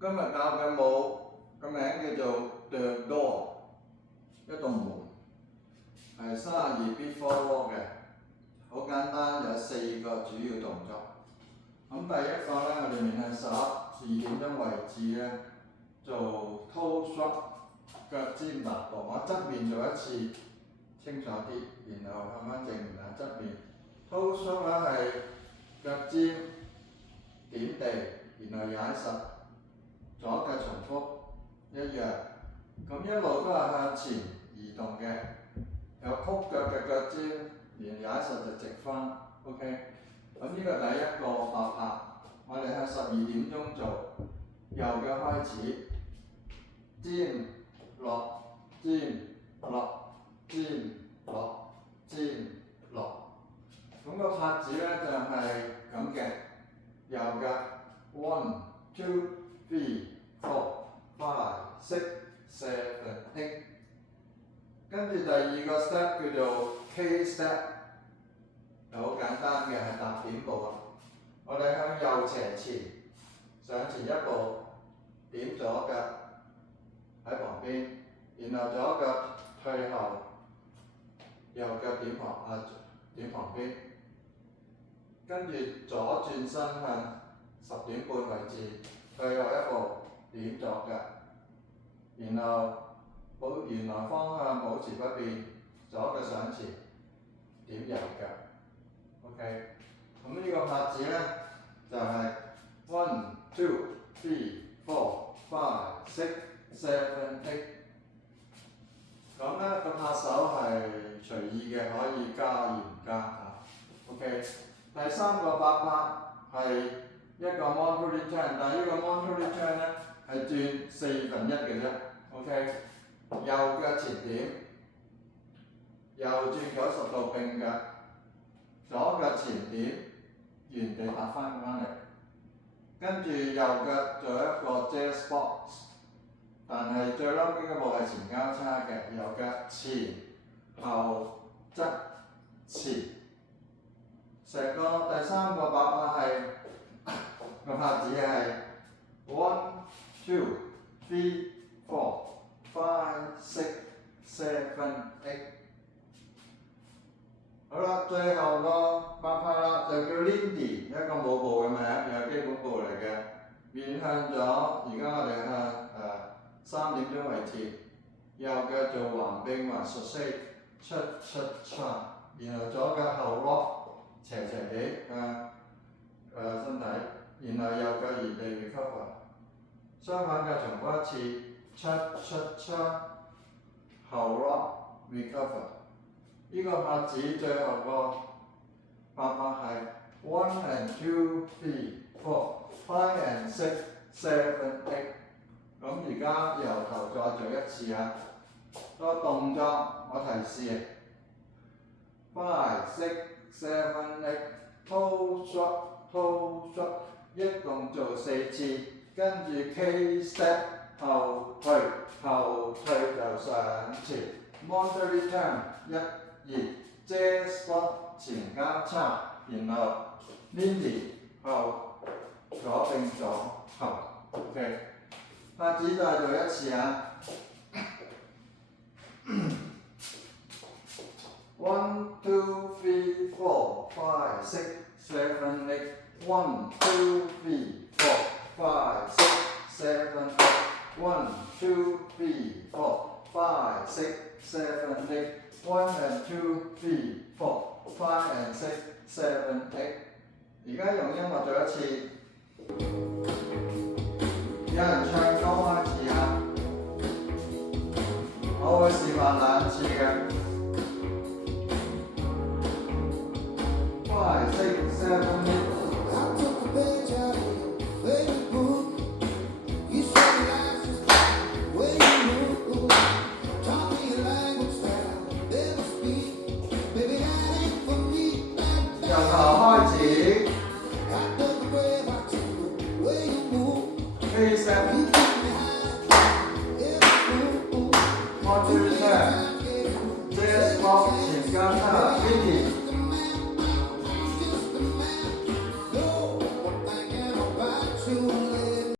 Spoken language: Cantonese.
今日教嘅舞個名叫做 The Door， 一棟門，係32 beat forward 嘅，好簡單，有4個主要動作。咁第一個咧，我哋練係12點鐘位置咧，做 toe shrug 腳尖踏步，我側面做一次清楚啲，然後向翻正面啊側面。toe shrug 咧係腳尖點地，然後踩實。左腳重複一樣，咁一路都係向前移動嘅，有曲腳嘅腳尖，然後踩實就直翻 ，OK。咁呢個第一個8拍，我哋喺12點鐘做，右腳開始，尖落尖落尖落尖落，咁個拍子咧就係咁嘅，右腳 1 2 3 4 5 6 7 8， 跟住第二個 step 叫做 K step， 就好簡單嘅係踏點步啊。我哋向右斜前，上前一步，點左腳喺旁邊，然後左腳退後，右腳點旁邊，跟住左轉身向10點半位置，退後一步。點左腳，然後原來方向保持不變，左腳上前，點右腳 ，OK。咁呢個拍子咧就係 1 2 3 4 5 6 7 8。咁咧個拍手係隨意嘅，可以加而唔加啊 ，OK。第三個8拍係一個 Monterey Turn， 但係呢個 Monterey Turn 咧係轉1/4嘅啫 ，OK。右腳前點，右轉90度並腳，左腳前點，原地踏翻嚟，跟住右腳做一個 jazz box， 但係最撈尾嘅步係前交叉嘅，右腳前後側前，成個第三個8拍係個拍子係 1 2 3 4 5 6 7 8。好啦，最後個8拍啦，就叫 Lindy， 一個舞步嘅名，又係基本步嚟嘅，面向咗，而家我哋向3點鐘位置，右腳做橫並橫 success， 然後左腳後 lock 斜地向身體，然後右腳移地 recover， 相反腳重複一次，後 lock recover。呢個拍子最後個8拍係 1 and 2 3 4 5 and 6 7 8。咁而家由頭再做一次啊！個動作我提示5 6 7 8 toe shrug， 一共做4次，跟住 K step 後退就上前 ，Monterey Turn 1 2 jazz box 前交叉，然後 Lindy 後左並左後 ，OK。拍子再做一次啊！ 1 2 3 4 5 6 7 8 1 2 3 4 5 6 7 8 1 2 3 4 5 6 7 8 1 and 2 3 4 5 and 6 7 8。而家用音樂做一次。有人唱歌開始啊！我會示範2次嘅。5 6 7 8。由頭開始。K step。